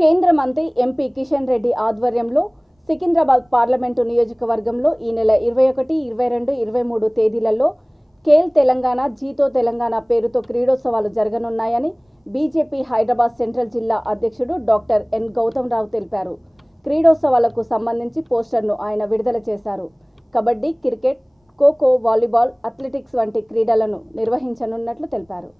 కేంద్ర మంత్రి ఎంపీ కిషన్ రెడ్డి ఆధ్వర్యంలో సికింద్రాబాద్ పార్లమెంటు నియోజకవర్గంలో ఈ నెల 21, 22, 23 తేదీలలో ఖేల్ తెలంగాణ జీతో తెలంగాణ పేరుతో క్రీడోత్సవాలు జరగనున్నాయని బీజేపీ హైదరాబాద్ సెంట్రల్ జిల్లా అధ్యక్షుడు డాక్టర్ ఎన్ గౌతమ్ రావు తెలిపారు. క్రీడోత్సవాలకు సంబంధించి పోస్టర్ను ఆయన విడుదల చేశారు. Kabaddi, cricket, kho kho, volleyball, athletics వంటి క్రీడలను నిర్వహించనున్నట్లు తెలిపారు.